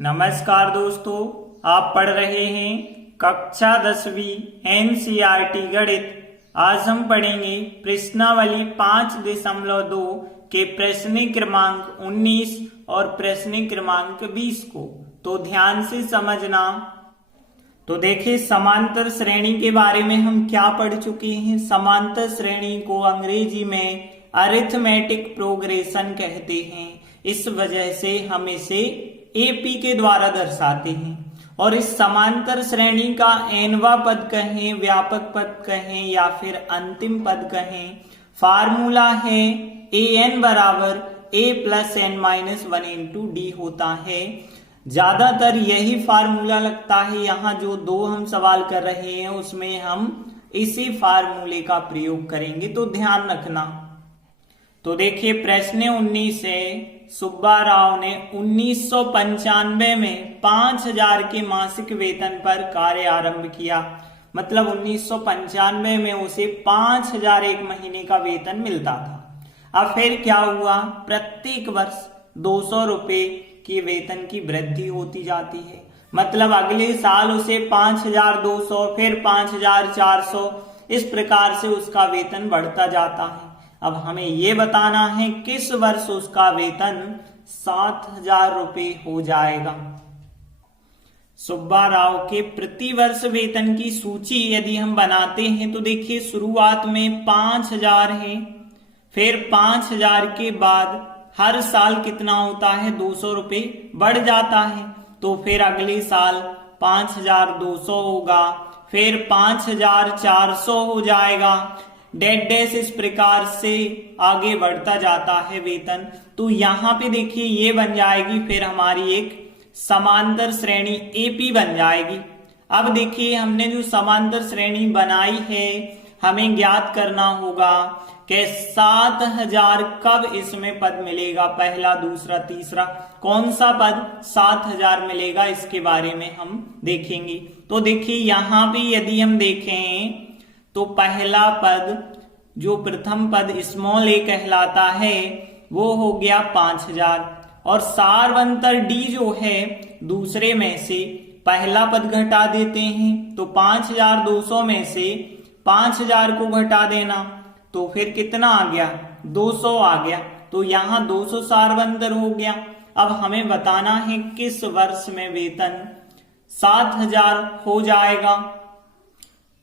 नमस्कार दोस्तों, आप पढ़ रहे हैं कक्षा 10वीं एनसीईआरटी गणित। आज हम पढ़ेंगे प्रश्नावली 5.2 के प्रश्न क्रमांक 19 और प्रश्न क्रमांक 20 को। तो ध्यान से समझना। तो देखिए, समांतर श्रेणी के बारे में हम क्या पढ़ चुके हैं। समांतर श्रेणी को अंग्रेजी में अरिथमेटिक प्रोग्रेशन कहते हैं। इस वजह से हम इसे एपी के द्वारा दर्शाते हैं। और इस समांतर श्रेणी का एनवा पद कहें, व्यापक पद कहें या फिर अंतिम पद कहें, फार्मूला है ए एन बराबर A plus N minus 1 into D होता है। ज्यादातर यही फार्मूला लगता है। यहाँ जो दो हम सवाल कर रहे हैं उसमें हम इसी फार्मूले का प्रयोग करेंगे, तो ध्यान रखना। तो देखिए, प्रश्न 19 है। सुब्बा राव ने 1995 में 5000 के मासिक वेतन पर कार्य आरंभ किया। मतलब 1995 में उसे 5000 एक महीने का वेतन मिलता था। अब फिर क्या हुआ, प्रत्येक वर्ष 200 रुपए की वेतन की वृद्धि होती जाती है। मतलब अगले साल उसे 5200, फिर 5400, इस प्रकार से उसका वेतन बढ़ता जाता है। अब हमें यह बताना है किस वर्ष उसका वेतन 7000 रुपए हो जाएगा। सुब्बा राव के प्रति वर्ष वेतन की सूची यदि हम बनाते हैं तो देखिए, शुरुआत में 5000 है, फिर 5000 के बाद हर साल कितना होता है, 200 रुपए बढ़ जाता है। तो फिर अगले साल 5200 होगा, फिर 5400 हो जाएगा, डेड डैश, इस प्रकार से आगे बढ़ता जाता है वेतन। तो यहाँ पे देखिए ये बन जाएगी फिर हमारी एक समांतर श्रेणी एपी बन जाएगी। अब देखिए, हमने जो समांतर श्रेणी बनाई है, हमें ज्ञात करना होगा कि 7000 कब इसमें पद मिलेगा, पहला, दूसरा, तीसरा, कौन सा पद 7000 मिलेगा, इसके बारे में हम देखेंगे। तो देखिए, यहाँ पे यदि हम देखें तो पहला पद, जो प्रथम पद स्मॉल ए कहलाता है, वो हो गया 5000। और सारवंतर डी जो है, दूसरे में से पहला पद घटा देते हैं। तो 5200 में से 5000 को घटा देना, तो फिर कितना आ गया, 200 आ गया। तो यहाँ 200 सारवंतर हो गया। अब हमें बताना है किस वर्ष में वेतन 7000 हो जाएगा।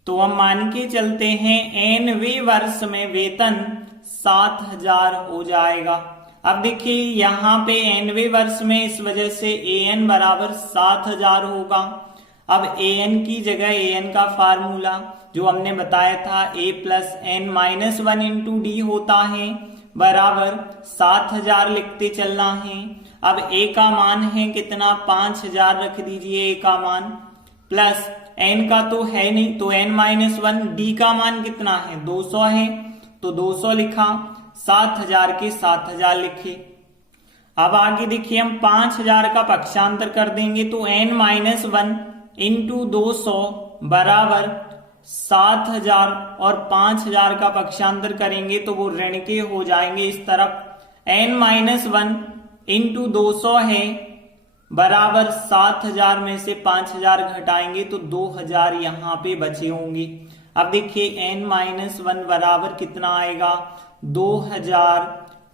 तो हम मान के चलते हैं एनवे वर्ष में वेतन 7000 हो जाएगा। अब देखिए, यहाँ पे एनवे वर्ष में, इस वजह से एन बराबर 7000 होगा। अब एन की जगह एन का फार्मूला जो हमने बताया था, A plus N minus 1 into D होता है, बराबर 7000 लिखते चलना है। अब ए का मान है कितना, 5000 रख दीजिए ए का मान, प्लस एन का तो है नहीं, तो एन माइनस 1, डी का मान कितना है, 200 है, तो 200 लिखा, 7000 के 7000 लिखे। अब आगे देखिए, हम 5000 का पक्षांतर कर देंगे, तो एन माइनस 1 इंटू 200 बराबर 7000, और 5000 का पक्षांतर करेंगे तो वो ऋण के हो जाएंगे इस तरफ। एन माइनस 1 इंटू 200 है, बराबर 7000 में से 5000 घटाएंगे तो 2000 यहाँ पे बचे होंगे। अब देखिए, n माइनस 1 बराबर कितना आएगा, 2000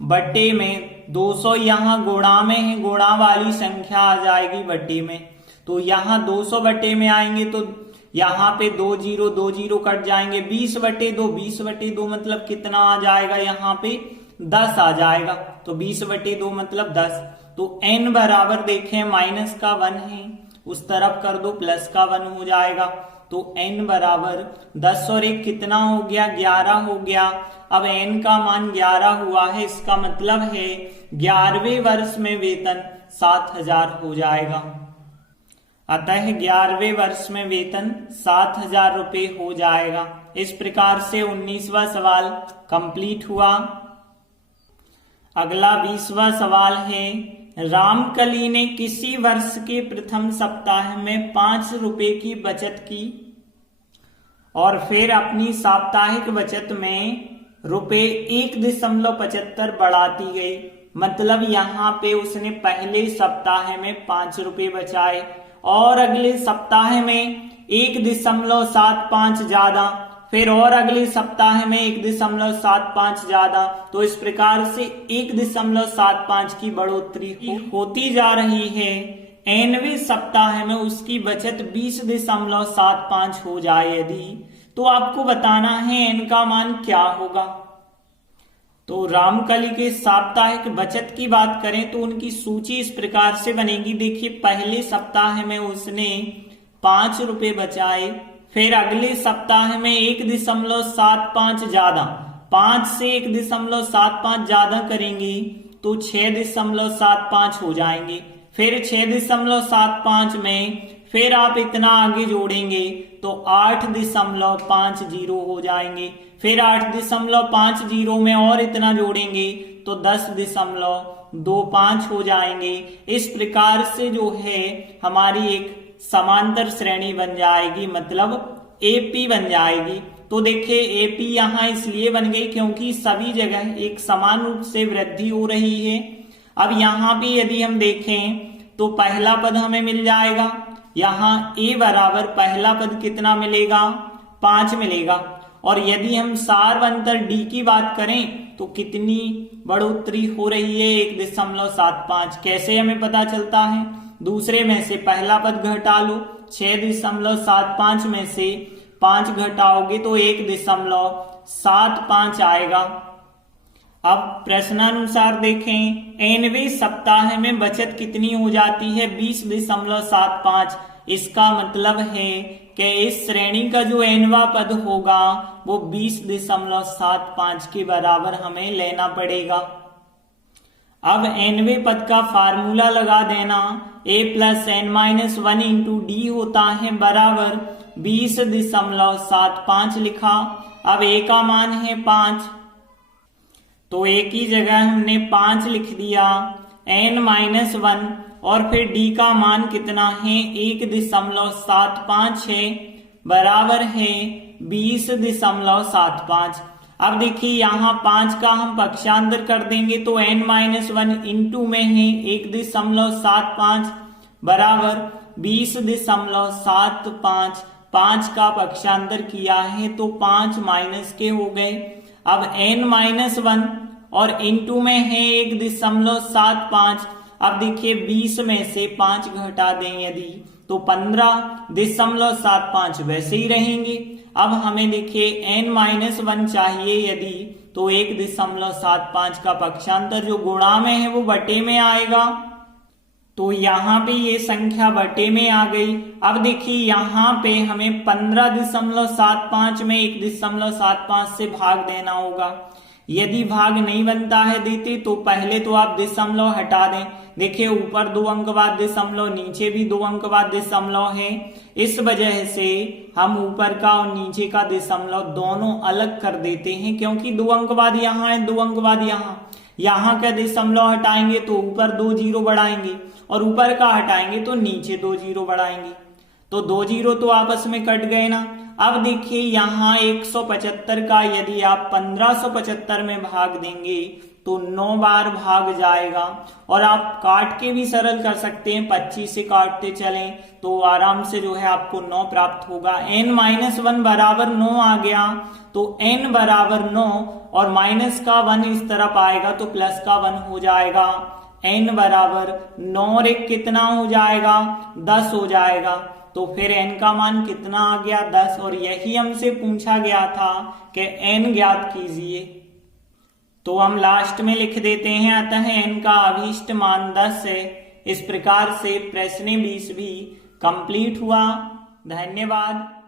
बटे में 200, यहाँ गुणा में है, गुणा वाली संख्या आ जाएगी बटे में। तो यहाँ 200 बटे में आएंगे तो यहाँ पे 2 0 कट जाएंगे, 20 बटे 2, 20 बटे 2 मतलब कितना आ जाएगा, यहाँ पे 10 आ जाएगा। तो 20 बटे 2 मतलब 10। तो n बराबर देखें, माइनस का 1 है, उस तरफ कर दो, प्लस का 1 हो जाएगा। तो n बराबर 10 और 1 कितना हो गया, 11 हो गया। अब n का मान 11 हुआ है, इसका मतलब है 11वें वर्ष में वेतन 7000 हो जाएगा। अतः 11वें वर्ष में वेतन 7000 रुपए हो जाएगा। इस प्रकार से 19वां सवाल कंप्लीट हुआ। अगला 20वां सवाल है, रामकली ने किसी वर्ष के प्रथम सप्ताह में 5 रुपए की बचत की और फिर अपनी साप्ताहिक बचत में रुपए 1.75 बढ़ाती गई। मतलब यहाँ पे उसने पहले सप्ताह में 5 रुपए बचाए और अगले सप्ताह में 1.75 ज्यादा, फिर और अगले सप्ताह में 1.75 ज्यादा। तो इस प्रकार से 1.75 की बढ़ोतरी होती जा रही है। nवें सप्ताह में उसकी बचत 20.75 हो जाए यदि, तो आपको बताना है n का मान क्या होगा। तो रामकली के साप्ताहिक बचत की बात करें तो उनकी सूची इस प्रकार से बनेगी। देखिए, पहले सप्ताह में उसने 5 रुपए बचाए, फिर अगले सप्ताह में 1.75 ज्यादा, 5 से 1.75 ज्यादा करेंगे तो 6.75 हो जाएंगे। फिर 6.75 में फिर आप इतना आगे जोड़ेंगे तो 8.50 हो जाएंगे। फिर 8.50 में और इतना जोड़ेंगे तो 10.25 हो जाएंगे। इस प्रकार से जो है हमारी एक समांतर श्रेणी बन जाएगी, मतलब एपी बन जाएगी। तो देखिए, एपी यहाँ इसलिए बन गई क्योंकि सभी जगह एक समान रूप से वृद्धि हो रही है। अब यहाँ भी यदि हम देखें तो पहला पद हमें मिल जाएगा, यहाँ ए बराबर पहला पद कितना मिलेगा, 5 मिलेगा। और यदि हम सारवंतर डी की बात करें तो कितनी बढ़ोतरी हो रही है, 1.75। कैसे हमें पता चलता है, दूसरे में से पहला पद घटा लो, 6.75 में से 5 घटाओगे तो 1.75 आएगा। अब प्रश्नानुसार देखें, nवें सप्ताह में बचत कितनी हो जाती है, 20.75। इसका मतलब है कि इस श्रेणी का जो nवां पद होगा वो 20.75 के बराबर हमें लेना पड़ेगा। अब nवें पद का फार्मूला लगा देना, a + n-1 इंटू डी होता है बराबर 20.75 लिखा। अब a का मान है 5, तो a की जगह हमने 5 लिख दिया, n-1 और फिर d का मान कितना है, 1.75 है, बराबर है 20.75। अब देखिए, यहाँ 5 का हम पक्षांतर कर देंगे तो n-1 इंटू में है 1.75 बराबर 20.75। 5 का पक्षांतर किया है तो 5 माइनस के हो गए। अब n-1 और इंटू में है 1.75। अब देखिए, 20 में से 5 घटा दें यदि तो 15.75 वैसे ही रहेंगे। अब हमें देखिए n-1 चाहिए यदि, तो 1.75 का पक्षांतर जो गुणा में है वो बटे में आएगा। तो यहाँ पे ये संख्या बटे में आ गई। अब देखिए, यहाँ पे हमें 15.75 में 1.75 से भाग देना होगा। यदि भाग नहीं बनता है देते तो पहले तो आप दशमलव हटा दें। देखिए, ऊपर 2 अंक बाद दशमलव, नीचे भी 2 अंक बाद दशमलव है। इस वजह से हम ऊपर का और नीचे का दशमलव दोनों अलग कर देते हैं, क्योंकि 2 अंक बाद यहाँ है, 2 अंक बाद यहाँ का दशमलव हटाएंगे तो ऊपर 2 जीरो बढ़ाएंगे और ऊपर का हटाएंगे तो नीचे 2 जीरो बढ़ाएंगे। तो 2 जीरो तो आपस में कट गए ना। अब देखिए, यहाँ 175 का यदि आप 1575 में भाग देंगे तो 9 बार भाग जाएगा। और आप काट के भी सरल कर सकते हैं, 25 से काटते चलें तो आराम से जो है आपको 9 प्राप्त होगा। n-1 बराबर 9 आ गया, तो n बराबर 9 और माइनस का 1 इस तरफ आएगा तो प्लस का 1 हो जाएगा। n बराबर 9 और 1 कितना हो जाएगा, 10 हो जाएगा। तो फिर n का मान कितना आ गया, 10। और यही हमसे पूछा गया था कि n ज्ञात कीजिए, तो हम लास्ट में लिख देते हैं, अतः n का अभीष्ट मान 10 है। इस प्रकार से प्रश्न 20 भी कंप्लीट हुआ। धन्यवाद।